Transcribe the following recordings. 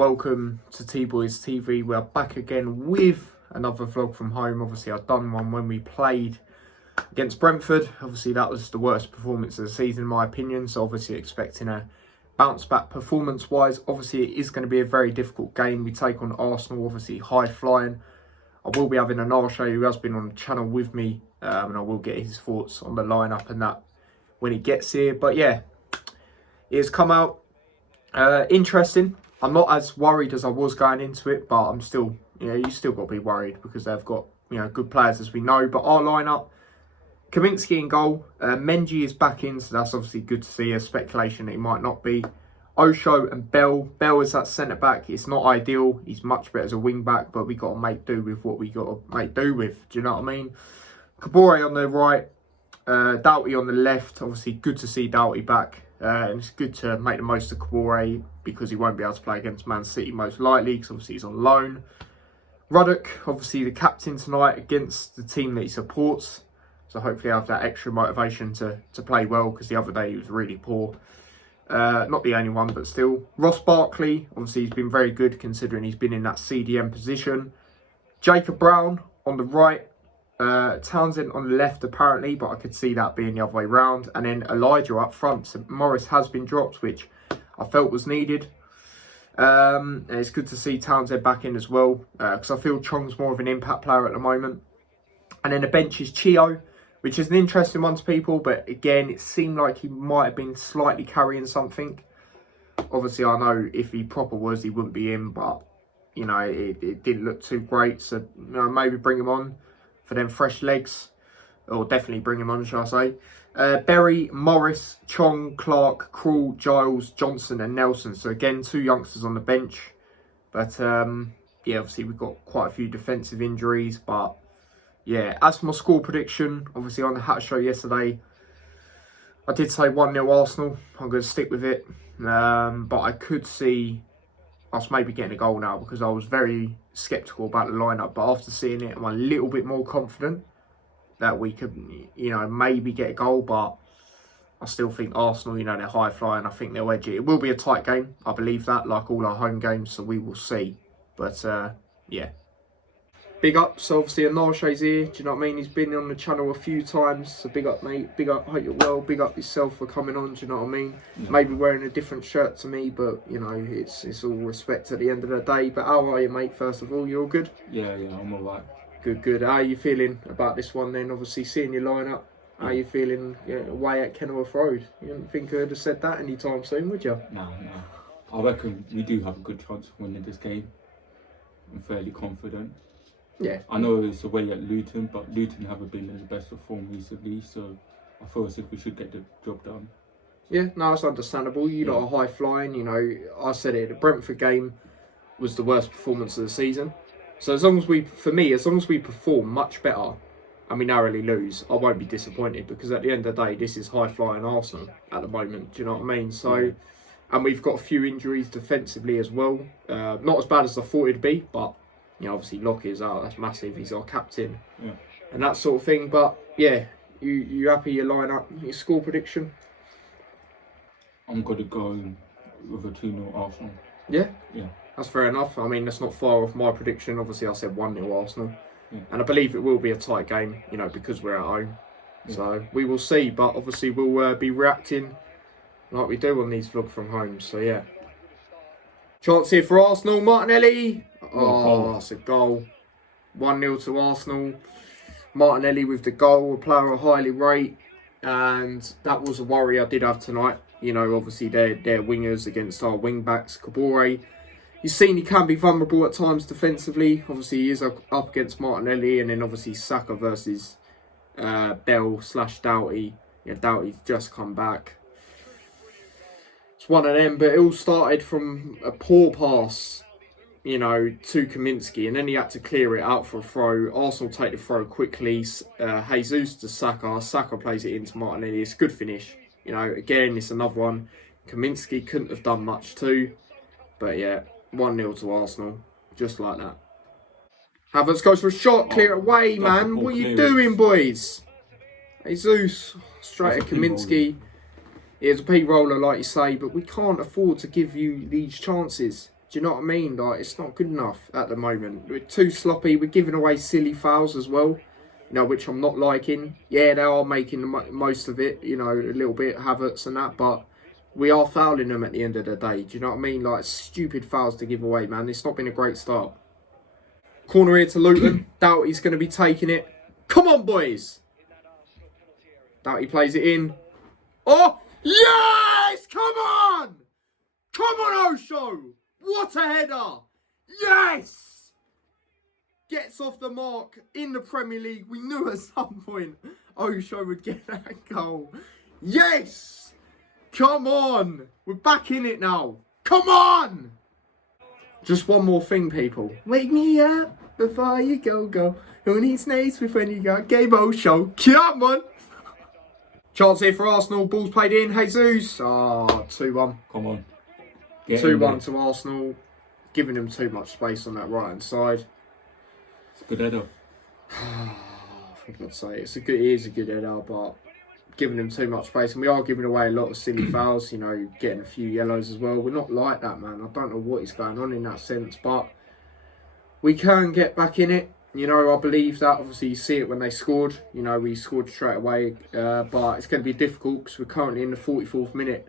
welcome to T-Boys TV. We're back again with another vlog from home. Obviously, I've done one when we played against Brentford. Obviously, that was the worst performance of the season, in my opinion. So, obviously, expecting a bounce back performance-wise. Obviously, it is going to be a very difficult game. We take on Arsenal, obviously, high-flying. I will be having Anashe, who has been on the channel with me, and I will get his thoughts on the lineup and that when he gets here. But, yeah, it has come out interesting. I'm not as worried as I was going into it, but I'm still, you still got to be worried because they've got, good players as we know. But our lineup, Kaminsky in goal. Menji is back in, so that's obviously good to see. A speculation that he might not be. Osho and Bell. Bell is that centre-back. It's not ideal. He's much better as a wing-back, but we got to make do with what we got to make do with. Do you know what I mean? Kabore on the right. Doughty on the left. Obviously, good to see Doughty back. And it's good to make the most of Kabore because he won't be able to play against Man City most likely because obviously he's on loan. Ruddock, obviously the captain tonight against the team that he supports. So hopefully I have that extra motivation to play well because the other day he was really poor. Not the only one, but still. Ross Barkley, obviously he's been very good considering he's been in that CDM position. Jacob Brown on the right. Townsend on the left apparently, but I could see that being the other way round. And then Elijah up front. So Morris has been dropped, which I felt was needed. And it's good to see Townsend back in as well, because I feel Chong's more of an impact player at the moment. And then the bench is Chio, which is an interesting one to people, but again, it seemed like he might have been slightly carrying something. Obviously, I know if he proper was, he wouldn't be in, but, it didn't look too great. So, maybe bring him on for them fresh legs, or definitely bring him on, shall I say. Berry, Morris, Chong, Clark, Krul, Giles, Johnson and Nelson. So again, 2 youngsters on the bench. But yeah, obviously we've got quite a few defensive injuries. But yeah, as for my score prediction, obviously on the Hat Show yesterday, I did say 1-0 Arsenal. I'm going to stick with it. But I could see us maybe getting a goal now because I was very sceptical about the lineup. But after seeing it, I'm a little bit more confident that we could, maybe get a goal. But I still think Arsenal, they're high flying. I think they'll edge it. It will be a tight game. I believe that, like all our home games. So we will see. But yeah. Big ups, obviously Anashe's here, do you know what I mean? He's been on the channel a few times, so big up mate, big up, hope you're well, big up yourself for coming on, do you know what I mean? Yeah. Maybe wearing a different shirt to me, but it's all respect at the end of the day. But how are you mate, first of all, you all good? Yeah, I'm alright. Good, how are you feeling about this one then? Obviously seeing your lineup, how are you feeling away at Kenilworth Road? You didn't think I would have said that anytime soon, would you? No. I reckon we do have a good chance of winning this game. I'm fairly confident. Yeah. I know it's away at Luton, but Luton haven't been in the best of form recently, so I feel as if we should get the job done. Yeah, no, it's understandable. You lot are high flying, I said it, the Brentford game was the worst performance of the season. So as long as we perform much better and we narrowly lose, I won't be disappointed because at the end of the day, this is high flying Arsenal at the moment, do you know what I mean? So, and we've got a few injuries defensively as well. Not as bad as I thought it'd be, but obviously Locke is out, that's massive, he's our captain and that sort of thing. But yeah, you happy your lineup, your score prediction? I'm going to go with a 2-0 Arsenal. Yeah? Yeah. That's fair enough. I mean, that's not far off my prediction. Obviously, I said 1-0 Arsenal. Yeah. And I believe it will be a tight game, because we're at home. Yeah. So we will see, but obviously we'll be reacting like we do on these vlogs from home. So yeah. Chance here for Arsenal, Martinelli. Oh, that's a goal. 1-0 to Arsenal. Martinelli with the goal, a player I highly rate. And that was a worry I did have tonight. Obviously they're wingers against our wing-backs. Kabore, you've seen he can be vulnerable at times defensively. Obviously he is up against Martinelli. And then obviously Saka versus Bell/Doughty. Yeah, Doughty's just come back. It's one of them, but it all started from a poor pass, to Kaminsky, and then he had to clear it out for a throw. Arsenal take the throw quickly. Jesus to Saka. Saka plays it into Martinelli. It's a good finish. Again, it's another one. Kaminsky couldn't have done much too. But yeah, 1-0 to Arsenal. Just like that. Havertz goes for a shot. Clear it away, man. What are you doing, boys? Jesus. Straight at Kaminsky. It's a P roller, like you say, but we can't afford to give you these chances. Do you know what I mean? Like, it's not good enough at the moment. We're too sloppy. We're giving away silly fouls as well, you know, which I'm not liking. Yeah, they are making the most of it, you know, a little bit, Havertz and that, but we are fouling them at the end of the day. Do you know what I mean? Like, stupid fouls to give away, man. It's not been a great start. Corner here to Luton. Doughty's going to be taking it. Come on, boys. Doughty plays it in. Oh, yes! Come on! Come on, Osho! What a header! Yes! Gets off the mark in the Premier League. We knew at some point Osho would get that goal. Yes! Come on! We're back in it now. Come on! Just one more thing, people. Wake me up before you go. Who needs nice with when you got game Osho? Come on! Chance here for Arsenal. Ball's played in. Jesus. 2-1. Come on. 2-1 to Arsenal. Giving them too much space on that right-hand side. It's a good header. I think I'd say it is a good header, but giving them too much space. And we are giving away a lot of silly fouls, you know, getting a few yellows as well. We're not like that, man. I don't know what is going on in that sense, but we can get back in it. You know, I believe that. Obviously, you see it when they scored. You know, we scored straight away. But it's going to be difficult because we're currently in the 44th minute.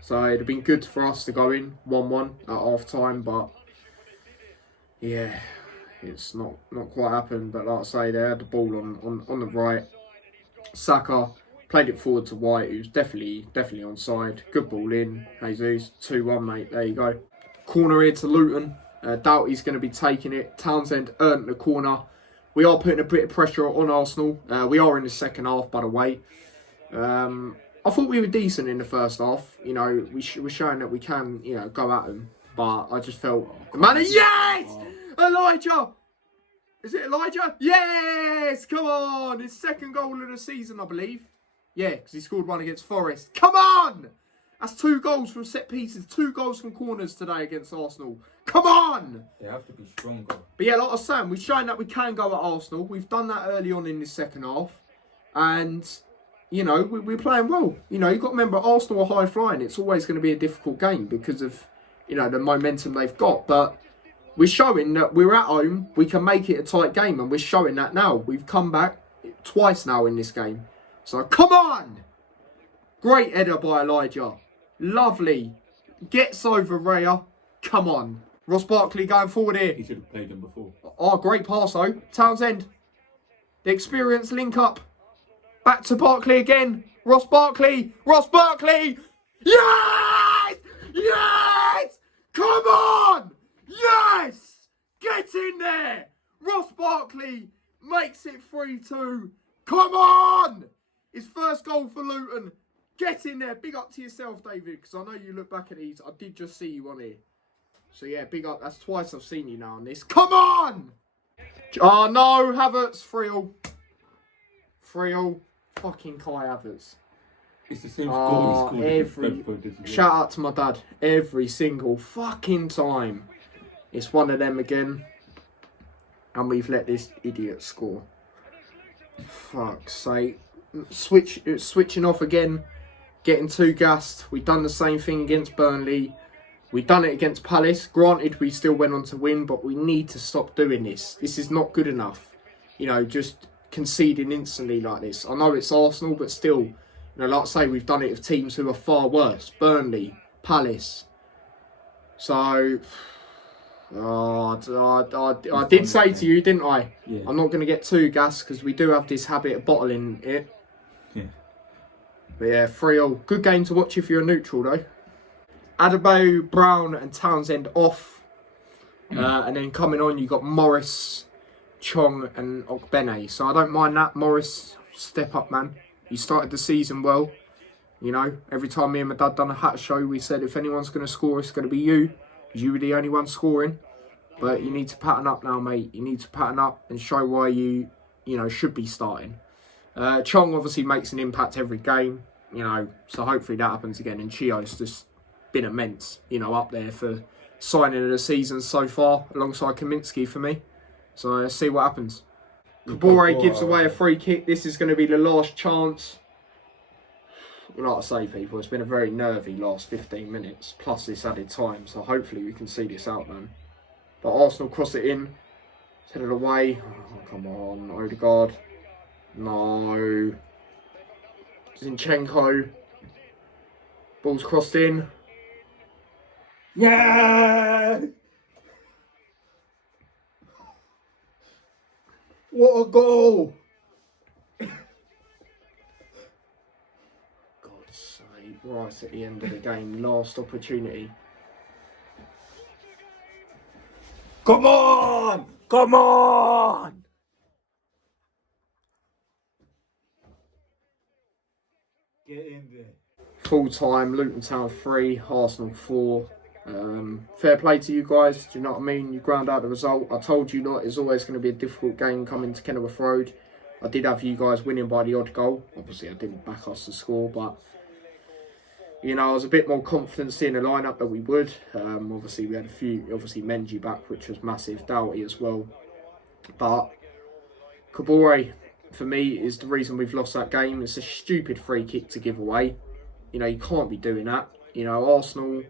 So it'd have been good for us to go in 1-1 at half-time. But, yeah, it's not quite happened. But like I say, they had the ball on the right. Saka played it forward to White, who's definitely onside. Good ball in. Jesus, 2-1, mate. There you go. Corner here to Luton. Doughty's going to be taking it. Townsend earned the corner. We are putting a bit of pressure on Arsenal. We are in the second half, by the way. I thought we were decent in the first half. You know, we're showing that we can, you know, go at them. But I just felt... Yes! Elijah! Is it Elijah? Yes! Come on! His second goal of the season, I believe. Yeah, because he scored one against Forest. Come on! That's 2 goals from set pieces, 2 goals from corners today against Arsenal. Come on! They have to be stronger. But yeah, like I was saying, we've shown that we can go at Arsenal. We've done that early on in the second half. And, you know, we're playing well. You know, you've got to remember, Arsenal are high flying. It's always going to be a difficult game because of, you know, the momentum they've got. But we're showing that we're at home. We can make it a tight game. And we're showing that now. We've come back twice now in this game. So, come on! Great header by Elijah. Lovely. Gets over Raya. Come on. Ross Barkley going forward here. He should have played him before. Oh, great pass though. Townsend. The experience link up. Back to Barkley again. Ross Barkley. Ross Barkley. Yes! Yes! Come on! Yes! Get in there! Ross Barkley makes it 3-2. Come on! His first goal for Luton. Get in there. Big up to yourself, David, because I know you look back at these. I did just see you on here. So, yeah, big up. That's twice I've seen you now on this. Come on! Oh, no. Havertz. 3-0. 3-0. Fucking Kai Havertz. It's the same goal he scored. Shout out to my dad. Every single fucking time. It's one of them again. And we've let this idiot score. Fuck's sake. Switching off again. Getting too gassed. We've done the same thing against Burnley. We've done it against Palace. Granted, we still went on to win, but we need to stop doing this. This is not good enough. You know, just conceding instantly like this. I know it's Arsenal, but still, you know, like I say, we've done it with teams who are far worse. Burnley, Palace. So, I did say to you, didn't I? Yeah. I'm not going to get too gassed because we do have this habit of bottling it. Yeah. But yeah, 3-0. Good game to watch if you're a neutral, though. Adebayo, Brown and Townsend off. And then coming on, you got Morris, Chong and Okbene. So I don't mind that. Morris, step up, man. You started the season well. You know, every time me and my dad done a hat show, we said if anyone's going to score, it's going to be you. You were the only one scoring. But you need to pattern up now, mate. You need to pattern up and show why you know, should be starting. Chong obviously makes an impact every game, you know, so hopefully that happens again. And Chio's just been immense, you know, up there for signing of the season so far, alongside Kaminsky for me. So let's see what happens. Kabore gives away a free kick. This is going to be the last chance. like I say, people, it's been a very nervy last 15 minutes, plus this added time, so hopefully we can see this out, man. But Arsenal cross it in, send it away. Oh, come on, Odegaard. No. Zinchenko. Ball's crossed in. Yeah! What a goal! God's sake, right at the end of the game, last opportunity. Come on! Come on! Get in there. Full time, Luton Town 3, Arsenal 4. Fair play to you guys, do you know what I mean? You ground out the result. I told you lot it's always going to be a difficult game coming to Kenilworth Road. I did have you guys winning by the odd goal. Obviously, I didn't back us to score, but you know, I was a bit more confident seeing the lineup that we would. Obviously, we had a few, Menji back, which was massive. Doughty as well. But Kabore, for me, is the reason we've lost that game. It's a stupid free kick to give away. You know, you can't be doing that. You know, Arsenal,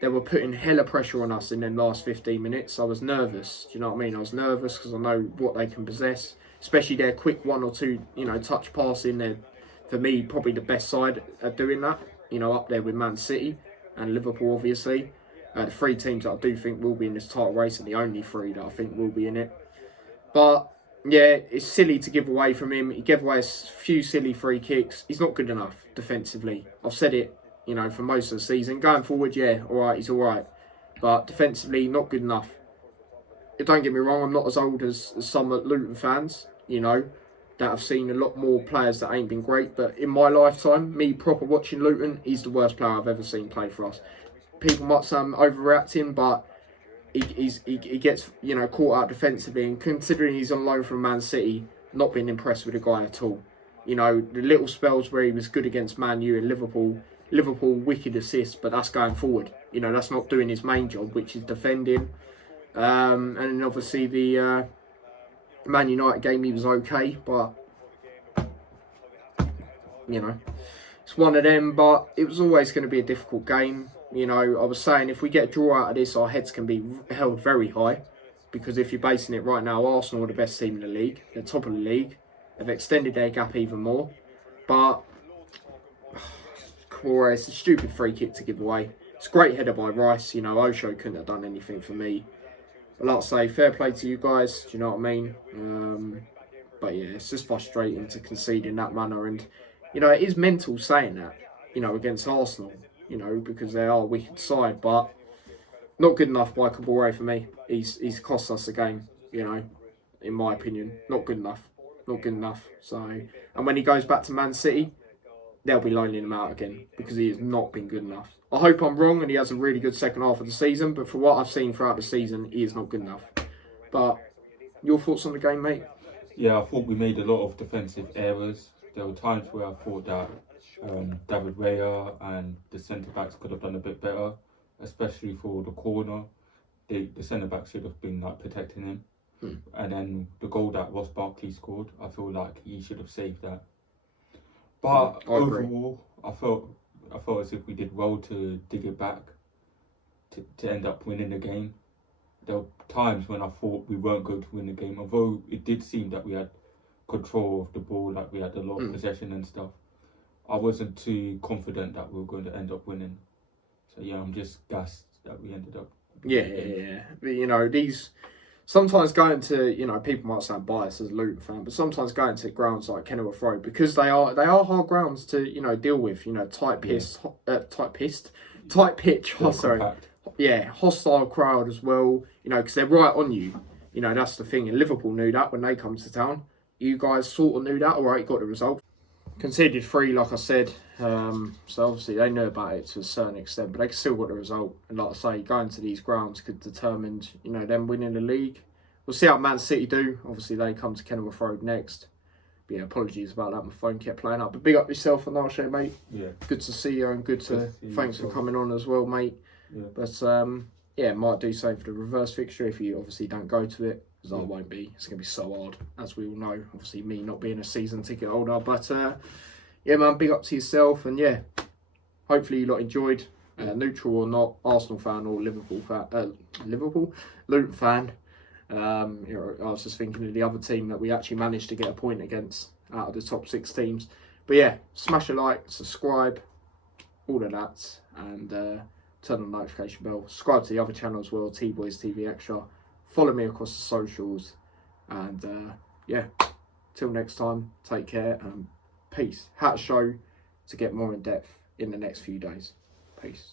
they were putting hella pressure on us in the last 15 minutes. I was nervous. Do you know what I mean? I was nervous because I know what they can possess. Especially their quick 1 or 2, you know, touch passing. They're, for me, probably the best side at doing that. You know, up there with Man City and Liverpool, obviously. The 3 teams that I do think will be in this title race and the only 3 that I think will be in it. But, yeah, it's silly to give away from him. He gave away a few silly free kicks. He's not good enough defensively. I've said it, you know, for most of the season. Going forward, yeah, all right, he's all right. But defensively, not good enough. Don't get me wrong, I'm not as old as some Luton fans, you know, that have seen a lot more players that ain't been great. But in my lifetime, me proper watching Luton, he's the worst player I've ever seen play for us. People might say I'm overreacting, but he gets, you know, caught out defensively. And considering he's on loan from Man City, not being impressed with the guy at all. You know, the little spells where he was good against Man U and Liverpool wicked assists, but that's going forward. You know, that's not doing his main job, which is defending. And then obviously the Man United game, he was okay, but you know, it's one of them. But it was always going to be a difficult game. You know, I was saying if we get a draw out of this, our heads can be held very high, because if you're basing it right now, Arsenal are the best team in the league. They're top of the league. They've extended their gap even more. But it's a stupid free kick to give away. It's a great header by Rice. You know, Osho couldn't have done anything for me. But like I say, fair play to you guys. Do you know what I mean? But yeah, it's just frustrating to concede in that manner. And, you know, it is mental saying that, you know, against Arsenal, you know, because they are a wicked side. But not good enough by Kabore for me. He's cost us the game, you know, in my opinion. Not good enough. Not good enough. So, and when he goes back to Man City, they'll be loaning him out again because he has not been good enough. I hope I'm wrong and he has a really good second half of the season, but for what I've seen throughout the season, he is not good enough. But your thoughts on the game, mate? Yeah, I thought we made a lot of defensive errors. There were times where I thought that David Raya and the centre-backs could have done a bit better, especially for the corner. The centre-back should have been like protecting him. And then the goal that Ross Barkley scored, I feel like he should have saved that. But overall, I felt as if we did well to dig it back to end up winning the game. There were times when I thought we weren't going to win the game, although it did seem that we had control of the ball, like we had a lot of possession and stuff. I wasn't too confident that we were going to end up winning. So yeah, I'm just gassed that we ended up. Yeah. But, you know, sometimes going to, you know, people might sound biased as a Luton fan, but sometimes going to grounds like Kenilworth Road, because they are hard grounds to, you know, deal with, you know, tight pitch, hostile crowd as well, you know, because they're right on you. You know, that's the thing, and Liverpool knew that when they come to town. You guys sort of knew that, all right, got the result. Conceded 3, like I said, so obviously they knew about it to a certain extent, but they still got the result. And like I say, going to these grounds could determine, you know, them winning the league. We'll see how Man City do. Obviously, they come to Kenilworth Road next. But yeah, apologies about that. My phone kept playing up. But big up yourself, Anashe, mate. Yeah. Good to see you and thanks for coming on as well, mate. Yeah. But yeah, might do so for the reverse fixture if you obviously don't go to it. Because I won't be. It's going to be so hard, as we all know. Obviously, me not being a season ticket holder. But yeah, man, big up to yourself, and yeah, hopefully you lot enjoyed. Neutral or not, Arsenal fan or Luton fan. I was just thinking of the other team that we actually managed to get a point against out of the top 6 teams. But yeah, smash a like, subscribe, all of that, and turn on the notification bell. Subscribe to the other channel as well, T-Boys TV Extra. Follow me across the socials, and yeah, till next time, take care and peace. Hat show to get more in depth in the next few days. Peace.